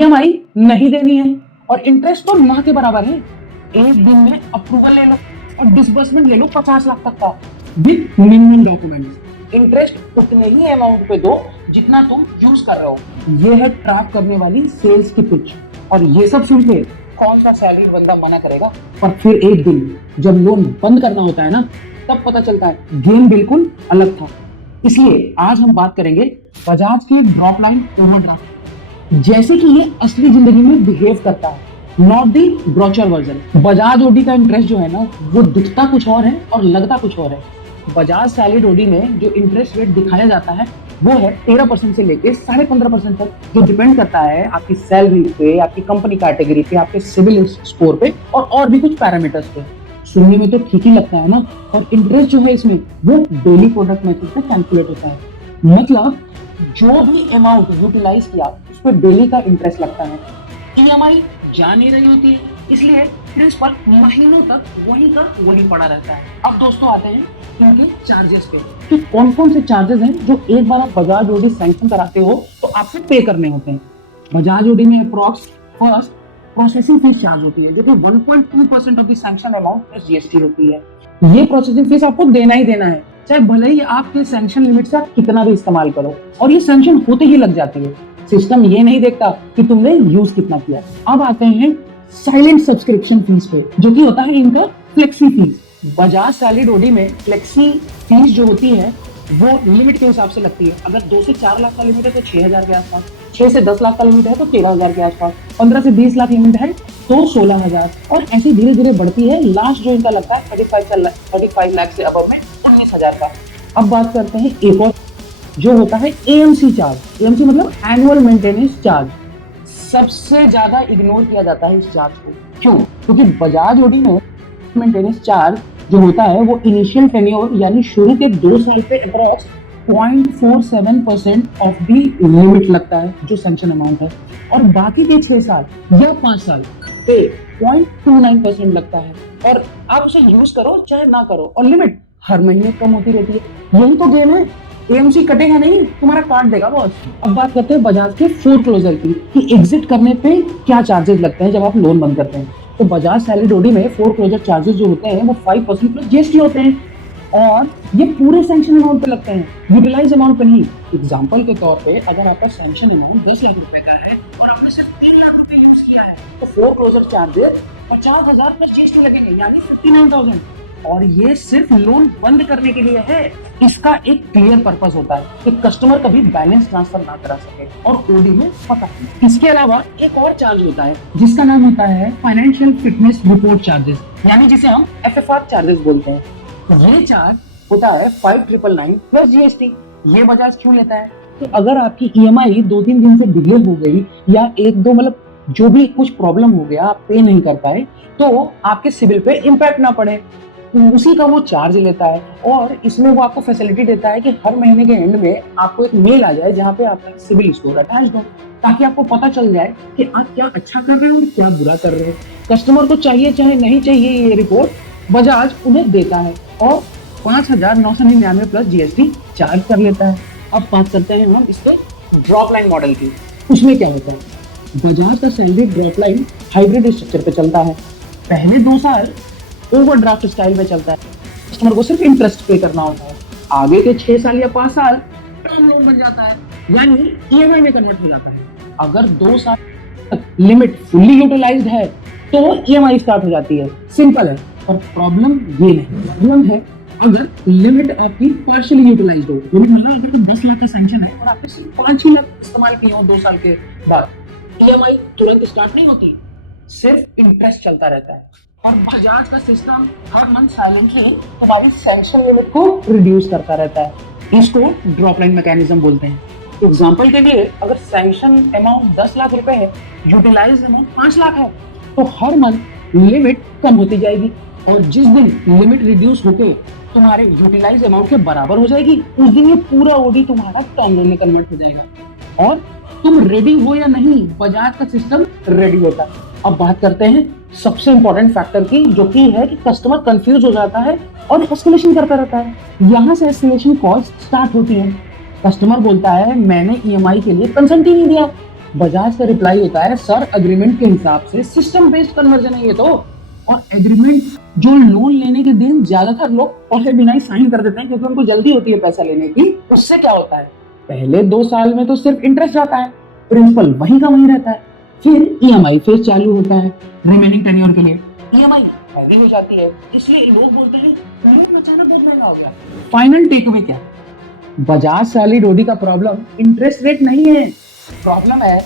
EMI नहीं देनी है और इंटरेस्ट तो ना के बराबर है। एक दिन में अप्रूवल ले लो और डिसबर्समेंट ले लो 50 लाख तक का विद मिनिमम डॉक्यूमेंट्स। इंटरेस्ट उतने ही अमाउंट पे दो जितना तुम यूज कर रहे हो। ये है ट्रैप करने वाली सेल्स की पिच। और ये सब सुन के कौन सा सैलरी बंदा मना करेगा। पर फिर एक दिन जब लोन बंद करना होता है ना, तब पता चलता है गेम बिल्कुल अलग था। इसलिए आज हम बात करेंगे बजाज की ड्रॉप लाइन ओवरड्राफ्ट, जैसे कि ये असली जिंदगी में बिहेव करता है, not the brochure version. Bajaj OD का इंटरेस्ट जो है ना, वो दिखता कुछ और है और लगता कुछ और है। बजाज सैलिड ओडी में जो इंटरेस्ट रेट दिखाया जाता है वो है 13% से लेके 15.5% तक, जो डिपेंड करता है आपकी सैलरी पे, आपकी कंपनी कैटेगरी पे, आपके सिविल स्कोर पे और भी कुछ पैरामीटर्स पे। सुनने में तो ठीक ही लगता है ना। और इंटरेस्ट जो है इसमें वो डेली प्रोडक्ट मेथड पे कैलकुलेट होता है। मतलब जो भी अमाउंट यूटिलाइज किया उस पर डेली का इंटरेस्ट लगता है। ईएमआई जा नहीं रही होती है, इसलिए प्रिंसिपल महीनों तक वही का वही पड़ा रहता है। अब दोस्तों आते हैं इनके चार्जेस पे कि कौन कौन से चार्जेस हैं जो एक बार आप बजाज ओडी सैंक्शन कराते हो तो आपको पे करने होते हैं। बजाज ओडी में approx first processing fees charge होती है, जो कि 1.2% of the sanction amount plus GST होती है। ये प्रोसेसिंग फीस आपको देना ही देना है, चाहे भले ही आपके सैंक्शन लिमिट से आप कितना भी इस्तेमाल करो, और ये सैंक्शन होते ही लग जाती है। सिस्टम ये नहीं देखता कि तुमने यूज कितना किया। अब आते हैं साइलेंट सब्सक्रिप्शन फीस पे, जो कि होता है इनका flexi fees. Bajaj salaried OD में फ्लेक्सी फीस जो होती है वो लिमिट के हिसाब से लगती है। अगर 2 से 4 लाख का लिमिट है तो 6,000 के आसपास, 6 से 10 लाख का लिमिट है तो 13,000 के आसपास, 15 से 20 लाख लिमिट है तो 16,000, और ऐसे धीरे धीरे बढ़ती है। लास्ट जो इनका लगता है 35 लाख से अबव में 19,000 का। अब बात करते हैं एक और, जो होता है एएमसी चार्ज। एएमसी मतलब एनुअल मेंटेनेंस चार्ज। सबसे ज्यादा इग्नोर किया जाता है इस चार्ज को। क्यों? क्योंकि बजाज ओडी में मेंटेनेंस चार्ज जो होता है वो इनिशियल टेन्योर यानी शुरू के 2 साल पे अप्रॉक्स 0.47% ऑफ दी लिमिट लगता है जो सैंक्शन अमाउंट है, और बाकी के 6 साल या 5 साल पे 0.29% लगता है। और आप उसे यूज करो चाहे ना करो, और लिमिट हर महीने कम होती रहती है। यही तो गेम है। एएमसी कटेगा नहीं, तुम्हारा काट देगा बॉस। अब बात करते हैं बजाज के फोरक्लोजर की, कि एग्जिट करने पे क्या चार्जेस लगते हैं जब आप लोन बंद करते हैं। तो बजाज सैलिड ओडी में फोरक्लोजर चार्जेस जो होते हैं वो 5% प्लस जीएसटी होते हैं, और ये पूरे सैंक्शन अमाउंट पे लगते हैं, यूटिलाइज अमाउंट पे नहीं। एग्जांपल के तौर पे अगर आपका सैंक्शन अमाउंट 10 लाख रुपए का है और आपने सिर्फ 3 लाख रुपए यूज किया है तो फोरक्लोजर चार्जेस 50,000 प्लस जीएसटी लगेंगे, यानी 59,000। और ये सिर्फ लोन बंद करने के लिए है। इसका एक क्लियर पर्पस होता है कि कस्टमर कभी बैलेंस ट्रांसफर ना करा सके, और ओडी में पता है। इसके अलावा एक और चार्ज होता है जिसका नाम होता है फाइनेंशियल फिटनेस रिपोर्ट चार्जेस, यानी जिसे हम एफएफआर चार्जेस बोलते हैं। ये चार्ज होता है 5,999 प्लस जीएसटी। ये बजाज क्यों लेता है? तो अगर आपकी ईएमआई 2-3 दिन से डिले हो गई या 1-2 मतलब जो भी कुछ प्रॉब्लम हो गया, आप पे नहीं कर पाए, तो आपके सिविल पे इम्पैक्ट ना पड़े, उसी का वो चार्ज लेता है। और इसमें वो आपको फैसिलिटी देता है कि हर महीने के एंड में आपको एक मेल आ जाए जहाँ पे आपका सिविल स्कोर अटैच हो, ताकि आपको पता चल जाए कि आप क्या अच्छा कर रहे हो और क्या बुरा कर रहे हो। कस्टमर को चाहिए चाहे नहीं चाहिए ये रिपोर्ट बजाज उन्हें देता है, और 5,999 प्लस जीएसटी चार्ज कर लेता है। अब बात करते हैं हम इसके ड्रॉप लाइन मॉडल की। उसमें क्या होता है? बजाज का salary drop line hybrid structure पे चलता है। पहले 2 साल ओवरड्राफ्ट स्टाइल में चलता है, कस्टमर को सिर्फ इंटरेस्ट पे करना होता है। आगे के 6 साल या 5 साल टर्म लोन बन जाता है, यानी ईएमआई में कन्वर्ट हो जाता है। अगर 2 साल तक लिमिट फुल्ली यूटिलाइज्ड है तो ईएमआई स्टार्ट हो जाती है। सिंपल है। पर प्रॉब्लम ये नहीं, प्रॉब्लम है अगर लिमिट आपकी पार्शियली यूटिलाइज्ड हो। मतलब अगर 10 लाख का सैंक्शन है और आपने सिर्फ 5 लाख इस्तेमाल किए हो 2 साल के बाद, ईएमआई तुरंत स्टार्ट नहीं होती, सिर्फ इंटरेस्ट चलता रहता है। और बजाज का सिस्टम हर मंथ साइलेंटली तुम्हारी सैंक्शन लिमिट को रिड्यूस करता रहता है। इसको ड्रॉप लाइन मैकेनिज्म बोलते हैं। एग्जांपल के लिए अगर सैंक्शन अमाउंट 10 लाख रुपए है, यूटिलाइज अमाउंट 5 लाख है, तो हर मंथ लिमिट कम होती जाएगी, और जिस दिन लिमिट रिड्यूस होके तुम्हारे यूटिलाइज अमाउंट के बराबर हो जाएगी, उस दिन ये पूरा ओडी तुम्हारा टर्म लोन में कन्वर्ट हो जाएगा। और तुम रेडी हो या नहीं, बजाज का सिस्टम रेडी होता है। अब बात करते हैं सबसे इंपॉर्टेंट फैक्टर की, जो कि है कि कस्टमर कंफ्यूज हो जाता है और एस्केलेशन करता रहता है। यहाँ से एस्केलेशन कॉल्स स्टार्ट होती है। कस्टमर बोलता है मैंने ईएमआई के लिए कंसेंट ही नहीं दिया, बजाज का रिप्लाई होता है, सर अग्रीमेंट के हिसाब से सिस्टम बेस्ड कन्वर्जन है ये तो। और एग्रीमेंट जो लोन लेने के दिन ज्यादातर लोग पढ़े बिना ही साइन कर देते हैं क्योंकि उनको जल्दी होती है पैसा लेने की। उससे क्या होता है, पहले 2 साल में तो सिर्फ इंटरेस्ट आता है, प्रिंसिपल वहीं का वहीं रहता है। फिर ईएमआई फेज चालू होता है रिमेनिंग टेन्योर के लिए। ईएमआई महंगी हो जाती है, इसलिए लोग बोलते हैं लोन अचानक बहुत महंगा हो गया। फाइनल टेकअवे क्या, बजाज सैलरी रोडी का प्रॉब्लम इंटरेस्ट रेट नहीं है, प्रॉब्लम है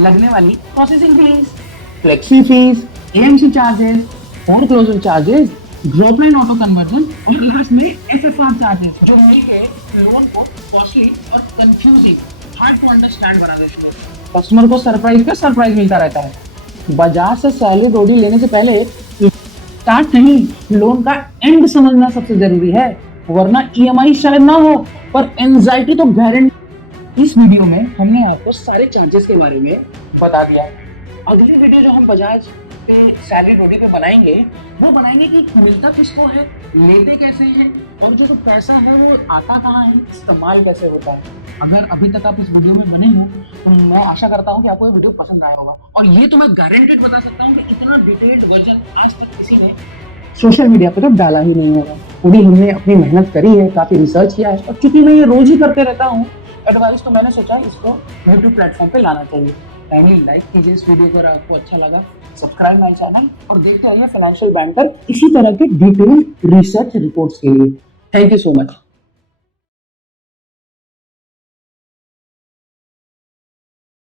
लगने वाली processing fees, flexi fees, AMC charges, phone closing charges, drop line auto conversion और लास्ट में एफएफआर चार्जेस, जो मिलके लोन को कॉस्टली और कंफ्यूजिंग, हार्ड टू अंडरस्टैंड बना देते हैं। कस्टमर को सरप्राइज का सरप्राइज मिलता रहता है। बजाज से सैलरी रोडी लेने से पहले स्टार्ट नहीं, लोन का एंड समझना सबसे जरूरी है, वरना ईएमआई शायद ना हो पर एंजाइटी तो गारंटी। इस वीडियो में हमने आपको सारे चार्जेस के बारे में बता दिया। अगली वीडियो जो हम बजाज पे सैलरी रोडी पे बनाएंगे वो बनाएंगे कि मिलता किसको है, लेते कैसे हैं और जो पैसा है वो आता कहाँ है, इस्तेमाल कैसे होता है। अगर अभी तक आप इस वीडियो में बने हो तो मैं आशा करता हूँ कि आपको ये वीडियो पसंद आया होगा। और ये तो मैं गारंटेड बता सकता हूँ कि इतना डिटेल्ड वर्जन आज तक किसी ने सोशल मीडिया पे तो डाला ही नहीं होगा। पूरी हमने अपनी मेहनत करी है, काफी रिसर्च किया है और चूंकि मैं ये रोज ही करते रहता हूँ एडवाइस, तो मैंने सोचा इसको यूट्यूब प्लेटफॉर्म पे लाना चाहिए। काइंडली लाइक कीजिए इस वीडियो को, अगर आपको अच्छा लगा सब्सक्राइब माय चैनल और देखते रहिए फाइनेंशियल बैंकर इसी तरह के डिटेल रिसर्च रिपोर्ट्स के लिए। Thank you so much.